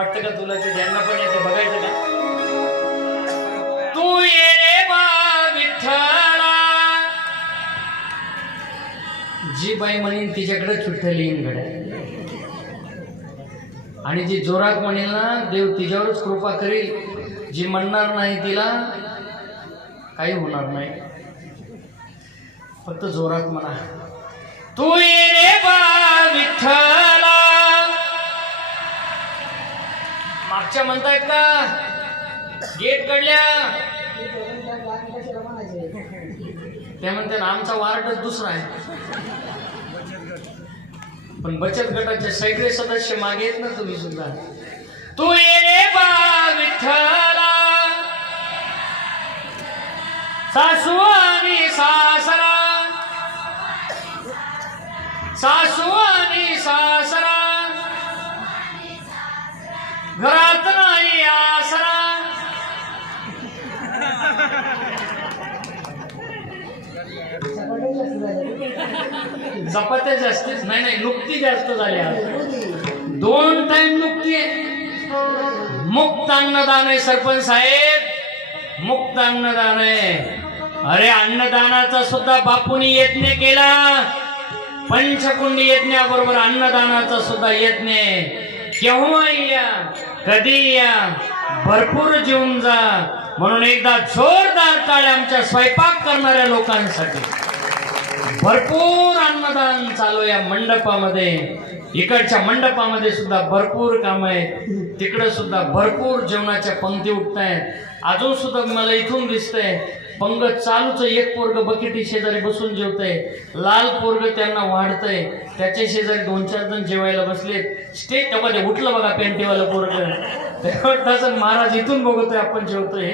वाटतं का तुला ते ज्यांना पण येते बघायचं का? तू ये रे बा विठ्ठला. जी बाई म्हणेन तिच्याकडे विठ्ठल येईन आणि जी जोरात म्हणेल ना देव तिच्यावरच कृपा करील. जी म्हणणार नाही तिला काही होणार नाही. फक्त जोरात म्हणा. तू ये रे बा विठ्ठला. मागच्या म्हणतायत का? गेट कडल्या. ते म्हणते आमचा वार्डच दुसरा आहे. पण बचत गटाचे सगळे सदस्य मागे येत ना तुम्ही सुद्धा. तू ये बा विठ्ठला. सासू आणि सासरा. सासू आणि सासरा. चपात्या जास्तीच नाही नाही नुकती जास्त झाल्या दोन टाइम नुकती आहे. मुक्त अन्नदान आहे सरपंच साहेब. मुक्त अन्नदान आहे. अरे अन्नदानाचा सुद्धा बापूनी यज्ञ केला. पंचकुंडी यज्ञाबरोबर अन्नदानाचा सुद्धा यज्ञ आहे. केव्हा या? कधी या? भरपूर जीवन जा. म्हणून एकदा जोरदार टाळ्या आमच्या स्वयंपाक करणाऱ्या लोकांसाठी. भरपूर अन्नदान चालू या मंडपामध्ये. इकडच्या मंडपामध्ये सुद्धा भरपूर काम आहेत. तिकडे सुद्धा भरपूर जेवणाच्या पंक्ती उठत आहेत अजून सुद्धा मला इथून दिसतंय पंग चालूच एक पोरग बकेटी शेजारी बसून जेवतंय. लाल पोरग त्यांना वाढतंय. त्याच्या शेजारी दोन चार जण जेवायला बसलेत. स्टेजमध्ये उठलं बघा पेंटीवालं पोरग. तसं महाराज इथून बघतोय आपण जेवतोय.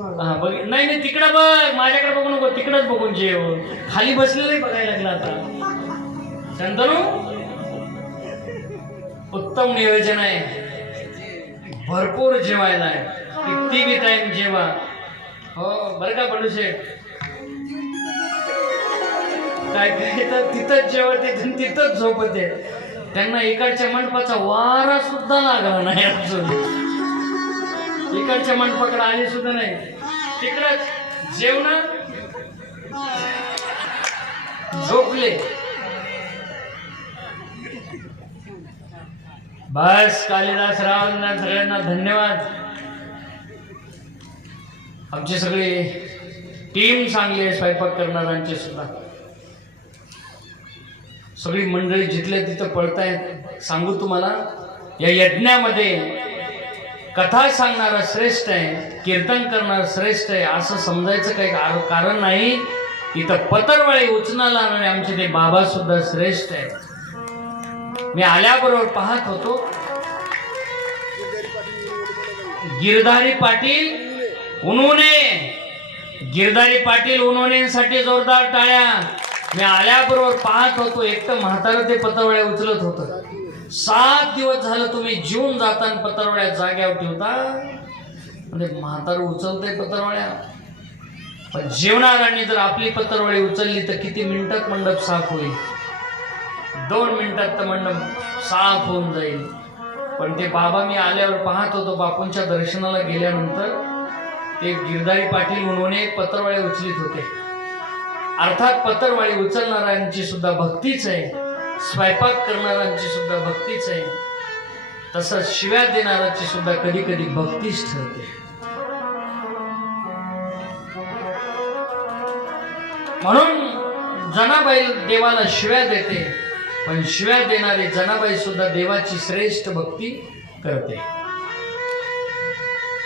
हा बघ नाही नाही तिकडं बघ माझ्याकडे बघू नको तिकडंच बघून जेव. खाली बसलेलं बघायला लागलं आता. शंतनू? उत्तम नियोजन आहे. भरपूर जेवायला आहे. किती बी टाइम जेवा. हो बरं का पडू शेठ काय काय तर तिथंच जेवत तिथंच झोपत. आहे त्यांना इकडच्या मंडपाचा वारा सुद्धा लागला नाही अजून. इकडच्या मंडपाकडे आले सुद्धा नाही. तिकडच जेवण झोपले. बस कालिदास रावांना सगळ्यांना धन्यवाद. आमची सगळी टीम चांगली आहे स्वयंपाक करणाऱ्यांची सुद्धा. सगळी मंडळी जिथल्या तिथं पळतायत सांगू तुम्हाला या यज्ञामध्ये कथा सांगणारा श्रेष्ठ आहे कीर्तन करणारा श्रेष्ठ आहे असं समजायचं काही कारण नाही. इथं पतरवाळे उचनाला आणि आमचे ते बाबा सुद्धा श्रेष्ठ आहे मी आल्याबरोबर पाहत होतो. गिरधारी पाटील उन्होने. गिरधारी पाटील उन्होनेसाठी जोरदार टाळ्या. मी आल्याबरोबर पाहत होतो. एक तर म्हातारं ते पतरवळ्या उचलत होतं. सात दिवस झालं तुम्ही जीवन जाताना पत्रावळ्या जाग्यावर ठेवता. म्हणजे म्हातार उचलते पत्रावळ्या. पण जेवणाऱ्यांनी जर आपली पतरवळी उचलली तर किती मिनिटात मंडप साफ होईल? दोन मिनिटात तर मंडप साफ होऊन जाईल. पण ते बाबा मी आल्यावर पाहत होतो बापूंच्या दर्शनाला गेल्यानंतर ते गिरधारी पाटील म्हणून एक पत्रवाळे उचलित होते. अर्थात पत्रवाळी उचलणाऱ्यांची सुद्धा भक्तीच आहे. स्वयंपाक करणाऱ्यांची सुद्धा भक्तीच आहे. तसंच शिव्या देणाऱ्याची सुद्धा कधी कधी भक्तीच ठरते. म्हणून जनाबाई देवाला शिव्या देते पण शिव्या देणारी जनाबाई सुद्धा देवाची श्रेष्ठ भक्ती करते.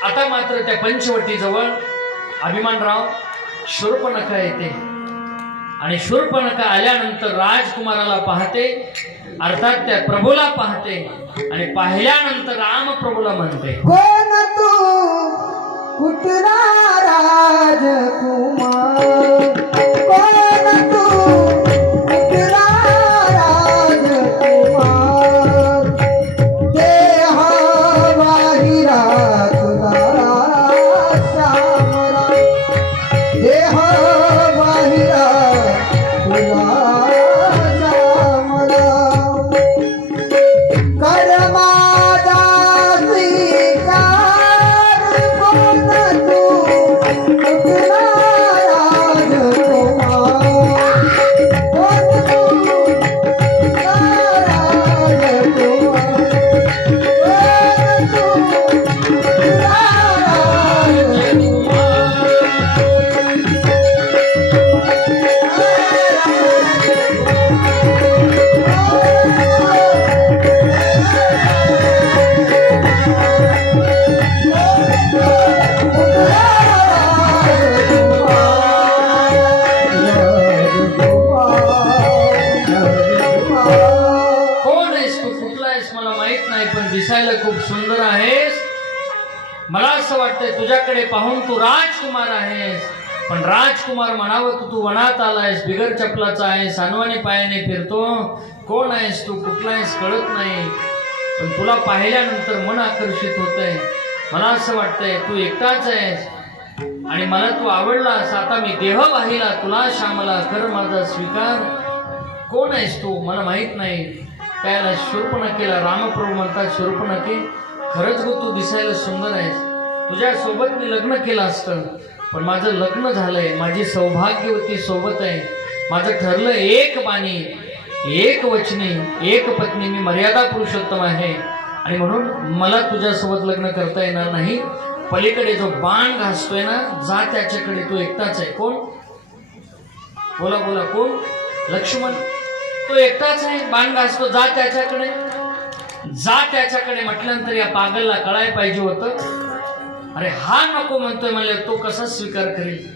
आता मात्र त्या पंचवटीजवळ अभिमानराव शूर्पणखा येते. आणि शूर्पणखा आल्यानंतर राजकुमाराला पाहते अर्थात त्या प्रभूला पाहते आणि पाहिल्यानंतर राम प्रभूला म्हणते. कोण तू? कुठला राजकुमार? कोण तू? वाटतंय तुझ्याकडे पाहून तू राजकुमार आहेस. पण राजकुमार म्हणावं तू तू वनात आलायस बिगर चपलाचा आहेस अनवाणी पायाने फिरतो. कोण आहेस तू? कुठला आहेस? कळत नाही. पण तुला पाहिल्यानंतर मन आकर्षित होतंय. मला असं वाटतंय तू एकटाच आहेस. आणि मला तू आवडलास आता मी देह वाहिला. तुला श्यामला कर माझा स्वीकार. कोण आहेस तू? मला माहीत नाही. त्याला शूर्पणखेला रामप्रभू म्हणतात शूर्पणखे खरंच गो तू दिसायला सुंदर आहेस. तुझ्या सोबत मी लग्न केलं असतं पण माझं लग्न झालंय माझी सौभाग्यवती सोबत आहे. माझं ठरलं एक बाणी एक वचनी एक पत्नी मी मर्यादा पुरुषोत्तम आहे. आणि म्हणून मला तुझ्यासोबत लग्न करता येणार नाही. पलीकडे जो बाण घासतोय ना जा त्याच्याकडे तो एकटाच आहे. कोण? बोला बोला कोण? लक्ष्मण तो एकटाच आहे बाण घासतो जा त्याच्याकडे. जा त्याच्याकडे म्हटल्यानंतर या पागलला कळाय पाहिजे होतं. अरे हा नको म्हणतोय म्हणले तो कसा स्वीकार करेल?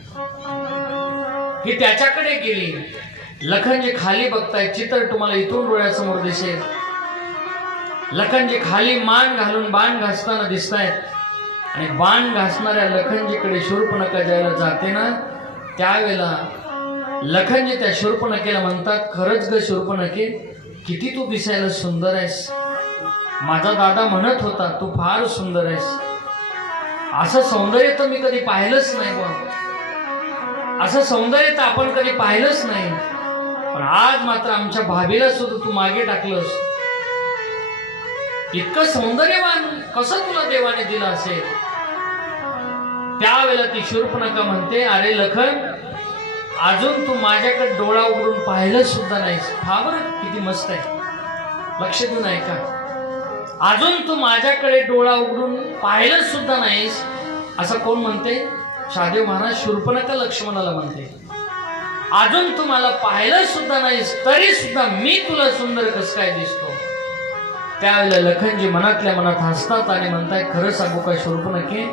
ही त्याच्याकडे गेली. लखनजी खाली बघताय चित्र तुम्हाला इथून डोळ्यासमोर दिसेल. लखनजी खाली मान घालून बाण घासताना दिसतायत आणि बाण घासणाऱ्या लखनजीकडे शूर्पणखा ज्याला जाते ना त्यावेळेला लखनजी त्या शूर्पणखेला म्हणतात खरंच ग शूर्पणखे किती तू दिसायला सुंदर आहेस. माझा दादा म्हणत होता तू फार सुंदर आहेस. असं सौंदर्य तर मी कधी पाहिलंच नाही पण असं सौंदर्य तर आपण कधी पाहिलंच नाही. पण आज मात्र आमच्या भाभीला सुद्धा तू मागे टाकलंस. इतकं सौंदर्यवान कसं तुला देवाने दिलं असेल? त्यावेळेला ती शूर्पणका म्हणते अरे लखन अजून तू माझ्याकडे डोळा उघडून पाहिलं सुद्धा नाहीस. हा बरं किती मस्त आहे. लक्ष देऊन ऐका. अजून तू माझ्याकडे डोळा उघडून पाहिलं सुद्धा नाहीस. असं कोण म्हणते? शहादेव महाराज शूर्पणखा लक्ष्मणाला म्हणते. अजून तू मला पाहिलं सुद्धा नाहीस तरी सुद्धा मी तुला सुंदर कस काय दिसतो? त्यावेळेला लखनजी मनातल्या मनात हसतात आणि म्हणताय खरं सांगू का शूर्पणखे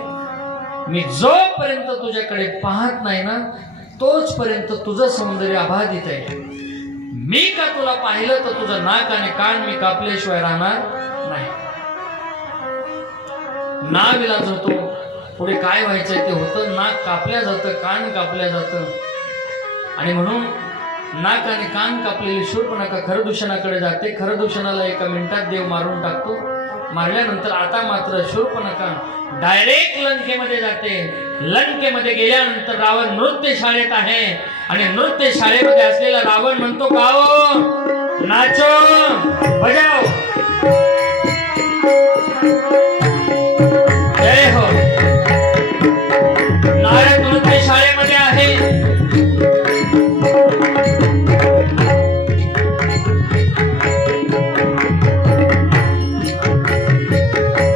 मी जोपर्यंत तुझ्याकडे पाहत नाही ना तोचपर्यंत तुझं सौंदर्य अबाधित आहे. मी का तुला पाहिलं तर तुझं नाक आणि कान मी कापल्याशिवाय राहणार? नाव इलाज होतो पुढे काय व्हायचंय ते होतं. नाक कापल्या जातं कान कापल्या जातं. आणि म्हणून नाक आणि कान कापलेली शूर्पणखा खरदूषणाकडे जाते. खरदूषणाला एका मिनिटात देव मारून टाकतो. मारल्यानंतर आता मात्र शूर्पणखा डायरेक्ट लंकेमध्ये जाते. लंकेमध्ये गेल्यानंतर रावण नृत्य शाळेत आहे. आणि नृत्य शाळेमध्ये असलेला रावण म्हणतो गाओ नाचो बजाव